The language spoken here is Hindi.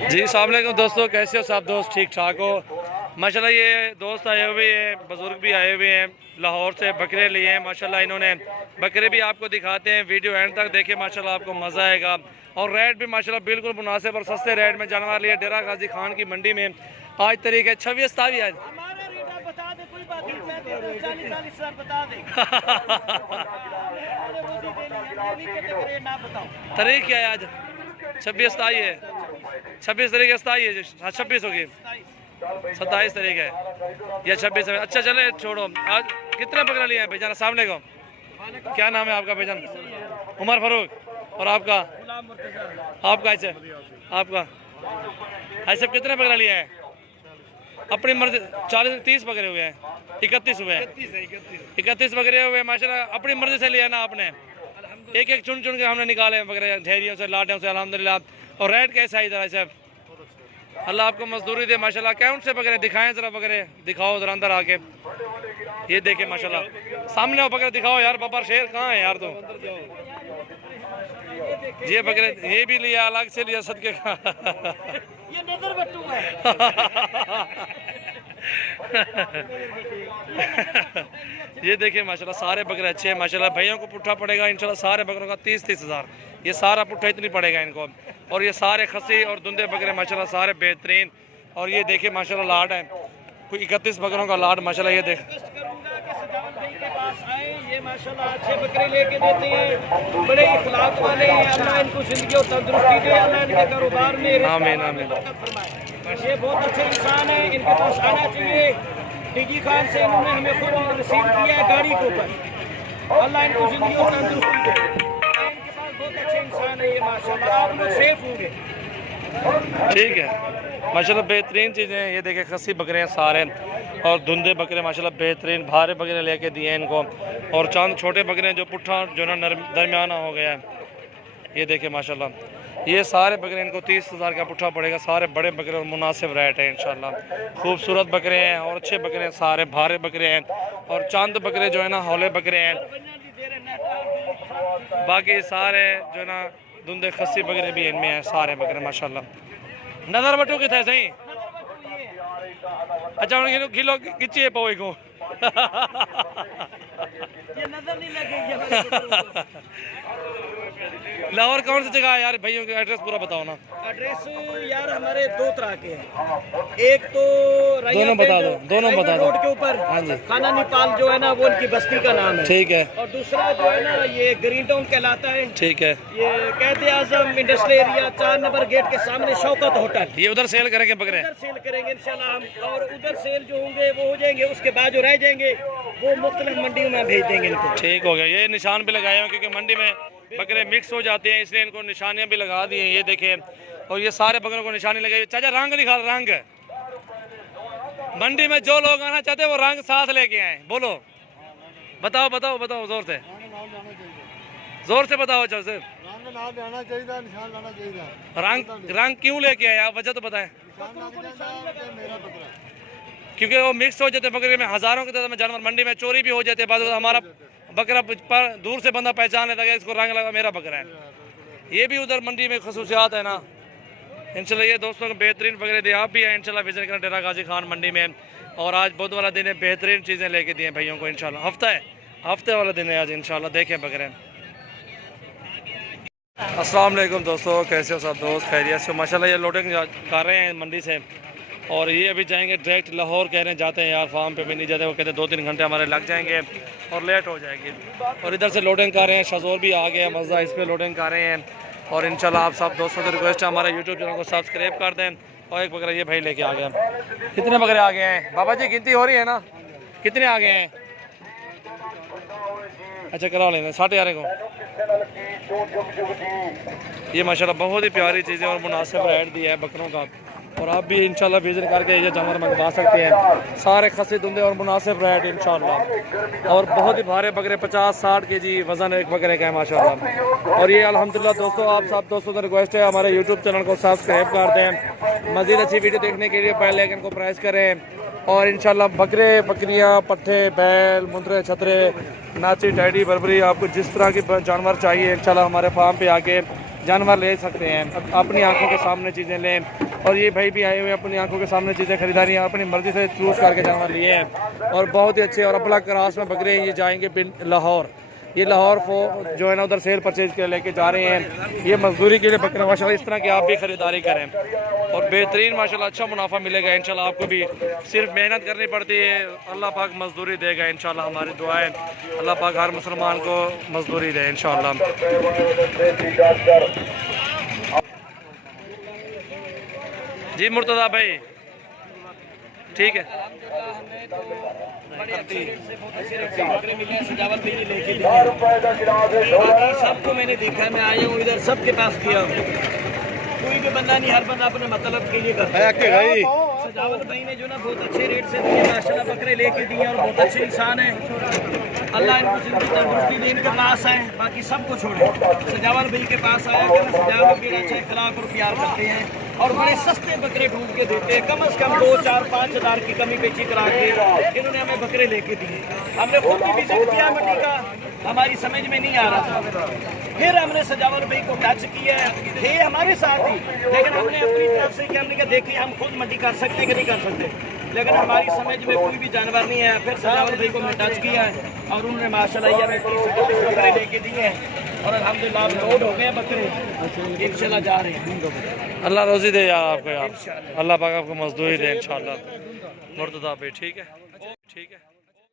जी अस्सलाम वालेकुम दोस्तों, कैसे हो सब दोस्त? ठीक ठाक हो माशाल्लाह। ये दोस्त आए हुए हैं, बुज़ुर्ग भी आए हुए हैं, लाहौर से बकरे लिए हैं माशाल्लाह। इन्होंने बकरे भी आपको दिखाते हैं, वीडियो एंड तक देखिए माशाल्लाह, आपको मज़ा आएगा। और रेट भी माशाल्लाह बिल्कुल मुनासिब और सस्ते रेट में जानवर लिए डेरा गाजी खान की मंडी में। आज तारीख है 26 आज तारीख क्या है आज? 26 तारीख है, 26 तारीख है, 26 होगी, 27 तारीख है या 26 है। अच्छा चले छोड़ो, आज कितने बकरा लिए हैं भाईजान? अस्सलाम वालेकुम, क्या नाम है आपका भाईजान? उमर फारूक। और आपका? आपका अच्छा, आपका ऐसे कितने बकरा लिए हैं? अपनी मर्जी 40-30 बकरे हुए हैं, 31 हुए हैं, 31 बकरे हुए माशाल्लाह। अपनी मर्जी से लिया ना आपने? एक एक चुन चुन के हमने निकाले बकरे, ढेरियों से, लाटों से अल्हम्दुलिल्लाह। और रेट कैसा है इधर साहब? अल्लाह आपको मजदूरी दे माशाल्लाह। कौन से बकरे दिखाएं जरा, बकरे दिखाओ उधर अंदर आके। ये देखे माशाल्लाह, सामने वो बकरे दिखाओ यार। बाबर शेर कहाँ है यार? तो ये बकरे ये भी लिया, अलग से लिया सदके का। ये नजर बट्टू है। ये देखिए माशाल्लाह, सारे बकरे अच्छे हैं माशाल्लाह। भैया को पुट्ठा पड़ेगा इंशाल्लाह सारे बकरों का 30-30 हज़ार। ये सारा पुट्ठा इतनी पड़ेगा इनको। और ये सारे खसी और धुंधे बकरे माशाल्लाह सारे बेहतरीन। और ये देखिए माशाल्लाह लाट है, कोई 31 बकरों का लाट माशाल्लाह। ये देख ये माशाल्लाह अच्छे बकरे लेके देते हैं, बड़े इखलाक वाले हैं। अल्लाह इनको जिंदगी और तंदुरुस्ती दे, अल्लाह इनके कारोबार में आमीन आमीन। ये बहुत अच्छे इंसान हैं, इनके पास आना चाहिए। डीजी खान से इन्होंने हमें खुद रिसीव किया है गाड़ी के ऊपर। अल्लाह इनको जिंदगी और तंदुरुस्ती दे। इनके पास बहुत अच्छे इंसान है ये माशाल्लाह, आप लोग सेफ होंगे। ठीक है माशाल्लाह, बेहतरीन चीज़ें हैं। ये देखे खसी बकरे हैं सारे, और धुंधे बकरे माशाल्लाह बेहतरीन। भारे बकरे लेके दिए हैं इनको, और चंद छोटे बकरे जो पुट्ठा जो ना दरमियाना हो गया है। ये देखे माशाल्लाह, ये सारे बकरे इनको 30 हज़ार का पुट्ठा पड़ेगा। सारे बड़े बकरे और मुनासिब रेट है इंशाल्लाह। खूबसूरत बकरे हैं और अच्छे बकरे हैं, सारे भारे बकरे हैं। और चंद बकरे जो है ना हौले बकरे हैं, बाकी सारे जो है ना धुंधे खस्सी बकरे भी इनमें हैं सारे बकरे माशाल्लाह। नजर बटू कितने सही? अच्छा उन किलो किच्चे पाओ को लाहौर कौन सी जगह है यार? भाइयों का एड्रेस पूरा बताओ ना। एड्रेस यार हमारे दो तरह के हैं, एक तो दोनों बता दो, दोनों बता दो। रोड के ऊपर हाँ जी, खाना नेपाल जो है ना वो उनकी बस्ती का नाम है। ठीक है। और दूसरा जो है ना ये ग्रीन टाउन कहलाता है। ठीक है। ये कहते आजम इंडस्ट्रियल एरिया 4 नंबर गेट के सामने शौकत होटल। ये उधर सेल करेंगे बकरे? उधर सेल करेंगे इंशाल्लाह हम, और उधर सेल जो होंगे वो हो जाएंगे। उसके बाद जो रह जाएंगे वो मुख्तलिफ मंडियों में भेज देंगे इनको। ठीक हो गया। ये निशान भी लगाए हैं क्योंकि मंडी में बकरे मिक्स हो जाते हैं, इसलिए इनको निशानियां भी लगा दी हैं। ये देखें, और ये सारे बकरों को निशानी लगाई। चाचा रंग दिखा, रंग मंडी में जो लोग आना चाहते हैं वो रंग साथ लेके आए। बोलो, बताओ बताओ बताओ, जोर से, जोर से बताओ। चल से रंग रंग क्यों लेके आए आप? वजह तो बताएं। क्योंकि वो मिक्स हो जाते बकरे में, हज़ारों की तादाद में जानवर मंडी में चोरी भी हो जाते हैं। बाद हमारा बकरा पर दूर से बंदा पहचान लेता है, इसको रंग लगा मेरा बकरा है। ये भी उधर मंडी में खसूसियात है ना इंशाल्लाह। ये दोस्तों को बेहतरीन बकरे दिए, आप भी हैं इंशाल्लाह विजिट करें डेरा गाजी खान मंडी में। और आज बुध वाला दिन है, बेहतरीन चीज़ें लेके दिए भैयों को इंशाल्लाह। हफ्ता है, हफ्ते वाला दिन है आज इंशाल्लाह। देखें बकरे। अस्सलाम वालेकुम दोस्तों, कैसे हो सब दोस्त? खैरियत से माशाल्लाह। ये लोडिंग कर रहे हैं मंडी से, और ये अभी जाएंगे डायरेक्ट लाहौर। कह रहे हैं जाते हैं यार, फार्म पे भी नहीं जाते। वो कहते हैं 2-3 घंटे हमारे लग जाएंगे और लेट हो जाएगी। और इधर से लोडिंग कर रहे हैं, शज़ोर भी आ गए, मज़ा इस पर लोडिंग कर रहे हैं। और इंशाल्लाह आप सब दोस्तों से रिक्वेस्ट है हमारे यूट्यूब चैनल को सब्सक्राइब कर दें। और एक बकरा ये भाई लेके आ गया। कितने बकरे आ गए हैं बाबा जी? गिनती हो रही है ना? कितने आ गए हैं? अच्छा करा लेना 11:30 को। ये माशाल्लाह बहुत ही प्यारी चीज़ें और मुनासिब रेट दिया है बकरों का। और आप भी इंशाल्लाह विजिट करके ये जानवर मंगवा सकते हैं। सारे खसी धुंधे और मुनासिब रेट इंशाल्लाह। और बहुत ही भारे बकरे 50-60 kg वज़न एक बकरे का है माशाल्लाह। और ये अल्हम्दुलिल्लाह दोस्तों, आप सब दोस्तों से रिक्वेस्ट है हमारे यूट्यूब चैनल को सब्सक्राइब कर दें। मज़ीद अच्छी वीडियो देखने के लिए बेल आइकन को प्रेस करें। और इंशाल्लाह बकरे, बकरियां, पट्ठे, बैल, मुंदरे, छतरे, नाची, टैडी, बरबरी, आपको जिस तरह के जानवर चाहिए इंशाल्लाह हमारे फार्म पे आके जानवर ले सकते हैं, अपनी आंखों के सामने चीज़ें लें। और ये भाई भी आए हुए अपनी आंखों के सामने चीज़ें खरीदारी अपनी मर्ज़ी से चूज़ करके जानवर लिए हैं और बहुत ही अच्छे। और अपना क्रास में बकरे ये जाएंगे लाहौर, ये लाहौर जो है ना उधर सेल परचेज के लेके जा रहे हैं। ये मजदूरी के लिए बकरे माशाल्लाह, इस तरह की आप भी ख़रीदारी करें और बेहतरीन माशाल्लाह अच्छा मुनाफा मिलेगा इंशाल्लाह। आपको भी सिर्फ मेहनत करनी पड़ती है, अल्लाह पाक मजदूरी देगा इंशाल्लाह। हमारी दुआएं अल्लाह पाक हर मुसलमान को मजदूरी दे इंशाल्लाह। जी मुर्तज़ा भाई ठीक है। सबको मैंने देखा, मैं आया हूँ इधर सबके पास किया, कोई भी बंदा नहीं, हर बंदा अपने मतलब के लिए करता है। सजावल भाई ने जो ना बहुत अच्छे रेट से दिए माशाल्लाह, बकरे लेके दिए और बहुत अच्छे इंसान है। अल्लाह इनको जिंदगी तंदुरुस्ती दे, इनके पास आए, बाकी सबको छोड़े। सजावल भाई के पास आया कर, सजावल भी अच्छा इखलाक और प्यार करते हैं और बड़े सस्ते बकरे ढूंढ के देते हैं। कम से कम 2, 4, 5 हज़ार की कमी पेशी करा के इन्होंने हमें बकरे लेके दिए। हमने खुद भी विजिट किया मंडी का, हमारी समझ में नहीं आ रहा था, फिर हमने सजावल भाई को टच किया, थे हमारे साथ ही, लेकिन हमने अपनी तरफ से हमने कहा देखिए हम खुद मंडी कर सकते कि नहीं कर सकते, लेकिन हमारी समझ में कोई भी जानवर नहीं है। फिर सजावल भाई को हमने टच किया है और उन्होंने माशाल्लाह ये हमें 30 बकरे लेके दिए हैं और अल्हम्दुलिल्लाह लोड हो गए बकरे, इंशाल्लाह जा रहे हैं। अल्लाह रोज़ी दे यार आपको, यार अल्लाह पाक आपको मजदूरी दे इंशाल्लाह। मुर्तज़ा भाई ठीक है, ठीक है।